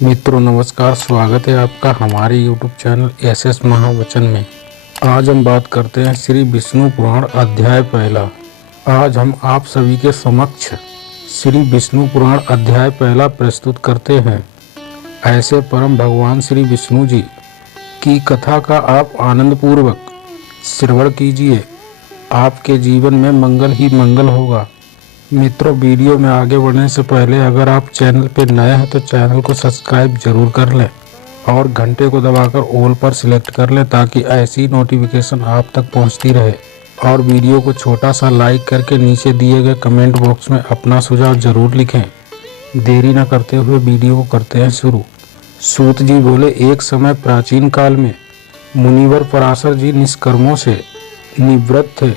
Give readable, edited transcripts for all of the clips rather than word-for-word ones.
मित्रों नमस्कार, स्वागत है आपका हमारे YouTube चैनल एस महावचन में। आज हम बात करते हैं श्री विष्णु पुराण अध्याय पहला। आज हम आप सभी के समक्ष श्री विष्णु पुराण अध्याय पहला प्रस्तुत करते हैं। ऐसे परम भगवान श्री विष्णु जी की कथा का आप आनंद पूर्वक श्रवण कीजिए। आपके जीवन में मंगल ही मंगल होगा। मित्रों, वीडियो में आगे बढ़ने से पहले अगर आप चैनल पर नए हैं तो चैनल को सब्सक्राइब जरूर कर लें और घंटे को दबाकर ऑल पर सिलेक्ट कर लें ताकि ऐसी नोटिफिकेशन आप तक पहुंचती रहे। और वीडियो को छोटा सा लाइक करके नीचे दिए गए कमेंट बॉक्स में अपना सुझाव जरूर लिखें। देरी न करते हुए वीडियो को करते हैं शुरू। सूत जी बोले, एक समय प्राचीन काल में मुनिवर पराशर जी निष्कर्मों से निवृत्त थे।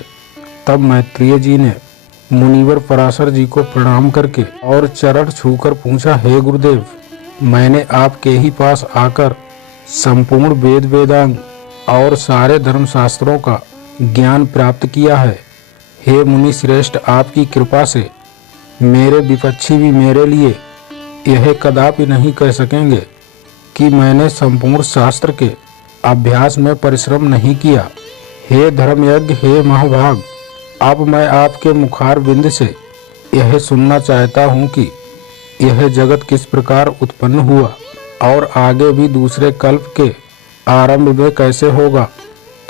तब मैत्रेय जी ने मुनिवर पराशर जी को प्रणाम करके और चरण छूकर पूछा, हे गुरुदेव, मैंने आपके ही पास आकर संपूर्ण वेद वेदांग और सारे धर्म शास्त्रों का ज्ञान प्राप्त किया है। हे मुनि श्रेष्ठ, आपकी कृपा से मेरे विपक्षी भी मेरे लिए यह कदापि नहीं कह सकेंगे कि मैंने संपूर्ण शास्त्र के अभ्यास में परिश्रम नहीं किया। हे धर्मयज्ञ, हे महाभाग, अब मैं आपके मुखार बिंद से यह सुनना चाहता हूँ कि यह जगत किस प्रकार उत्पन्न हुआ और आगे भी दूसरे कल्प के आरंभ में कैसे होगा,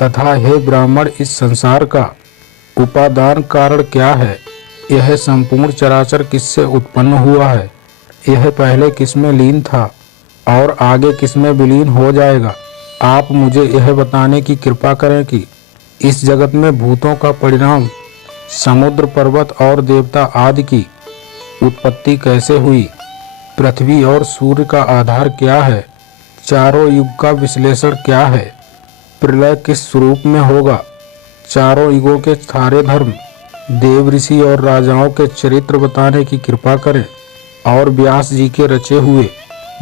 तथा हे ब्राह्मण, इस संसार का उपादान कारण क्या है। यह संपूर्ण चराचर किससे उत्पन्न हुआ है, यह पहले किसमें लीन था और आगे किसमें विलीन हो जाएगा। आप मुझे यह बताने की कृपा करें कि इस जगत में भूतों का परिणाम, समुद्र, पर्वत और देवता आदि की उत्पत्ति कैसे हुई, पृथ्वी और सूर्य का आधार क्या है, चारों युग का विश्लेषण क्या है, प्रलय किस स्वरूप में होगा, चारों युगों के सारे धर्म, देव ऋषि और राजाओं के चरित्र बताने की कृपा करें और व्यास जी के रचे हुए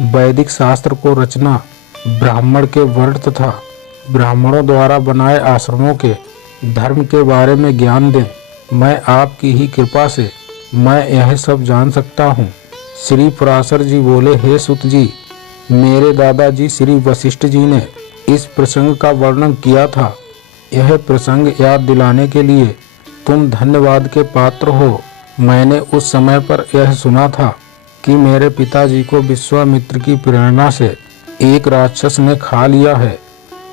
वैदिक शास्त्र को रचना, ब्राह्मण के वर्ण तथा ब्राह्मणों द्वारा बनाए आश्रमों के धर्म के बारे में ज्ञान दें। मैं आपकी ही कृपा से मैं यह सब जान सकता हूँ। श्री पराशर जी बोले, हे सुत जी, मेरे दादाजी श्री वशिष्ठ जी ने इस प्रसंग का वर्णन किया था। यह प्रसंग याद दिलाने के लिए तुम धन्यवाद के पात्र हो। मैंने उस समय पर यह सुना था कि मेरे पिताजी को विश्वामित्र की प्रेरणा से एक राक्षस ने खा लिया है।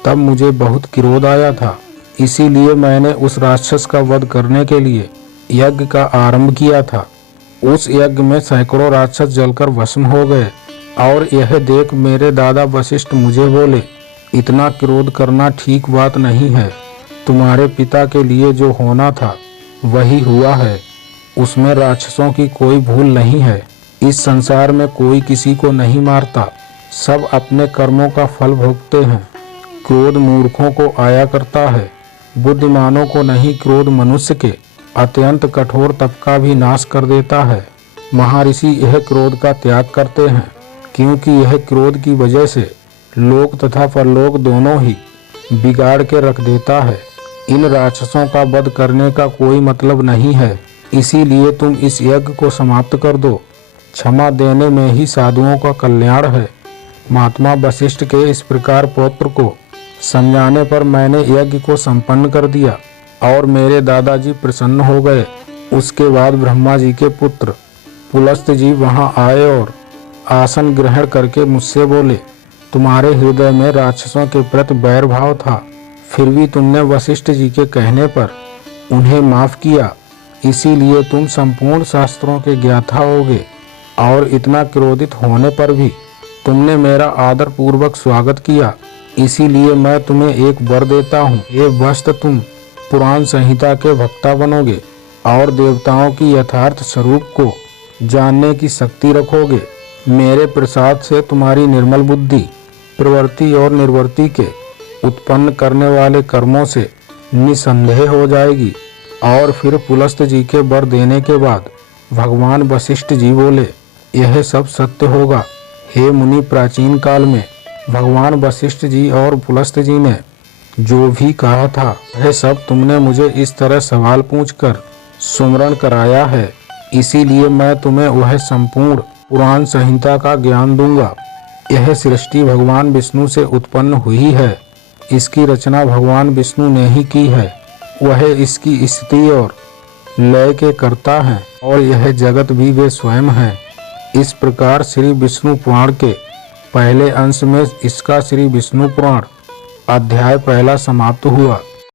तब मुझे बहुत क्रोध आया था, इसीलिए मैंने उस राक्षस का वध करने के लिए यज्ञ का आरंभ किया था। उस यज्ञ में सैकड़ों राक्षस जलकर भस्म हो गए और यह देख मेरे दादा वशिष्ठ मुझे बोले, इतना क्रोध करना ठीक बात नहीं है। तुम्हारे पिता के लिए जो होना था वही हुआ है, उसमें राक्षसों की कोई भूल नहीं है। इस संसार में कोई किसी को नहीं मारता, सब अपने कर्मों का फल भोगते हैं। क्रोध मूर्खों को आया करता है, बुद्धिमानों को नहीं। क्रोध मनुष्य के अत्यंत कठोर तप का भी नाश कर देता है। महर्षि यह क्रोध का त्याग करते हैं, क्योंकि यह क्रोध की वजह से लोक तथा परलोक दोनों ही बिगाड़ के रख देता है। इन राक्षसों का वध करने का कोई मतलब नहीं है, इसीलिए तुम इस यज्ञ को समाप्त कर दो। क्षमा देने में ही साधुओं का कल्याण है। महात्मा वशिष्ठ के इस प्रकार पौत्र को समझाने पर मैंने यज्ञ को संपन्न कर दिया और मेरे दादाजी प्रसन्न हो गए। उसके बाद ब्रह्मा जी के पुत्र पुलस्त जी वहां आए और आसन ग्रहण करके मुझसे बोले, तुम्हारे हृदय में राक्षसों के प्रति बैर भाव था, फिर भी तुमने वशिष्ठ जी के कहने पर उन्हें माफ किया, इसीलिए तुम संपूर्ण शास्त्रों के ज्ञाता होगे। और इतना क्रोधित होने पर भी तुमने मेरा आदर पूर्वक स्वागत किया, इसीलिए मैं तुम्हें एक वर देता हूँ। ये वस्त तुम पुराण संहिता के वक्ता बनोगे और देवताओं की यथार्थ स्वरूप को जानने की शक्ति रखोगे। मेरे प्रसाद से तुम्हारी निर्मल बुद्धि प्रवृत्ति और निर्वृत्ति के उत्पन्न करने वाले कर्मों से निसंदेह हो जाएगी। और फिर पुलस्त जी के वर देने के बाद भगवान वशिष्ठ जी बोले, यह सब सत्य होगा। हे मुनि, प्राचीन काल में भगवान वशिष्ठ जी और पुलस्त जी ने जो भी कहा था वह सब तुमने मुझे इस तरह सवाल पूछकर सुमरण कराया है, इसीलिए मैं तुम्हें वह संपूर्ण पुराण संहिता का ज्ञान दूंगा। यह सृष्टि भगवान विष्णु से उत्पन्न हुई है। इसकी रचना भगवान विष्णु ने ही की है। वह इसकी स्थिति और लय के कर्ता हैं और यह जगत भी वे स्वयं हैं। इस प्रकार श्री विष्णु पुराण के पहले अंश में इसका श्री विष्णु पुराण अध्याय पहला समाप्त हुआ।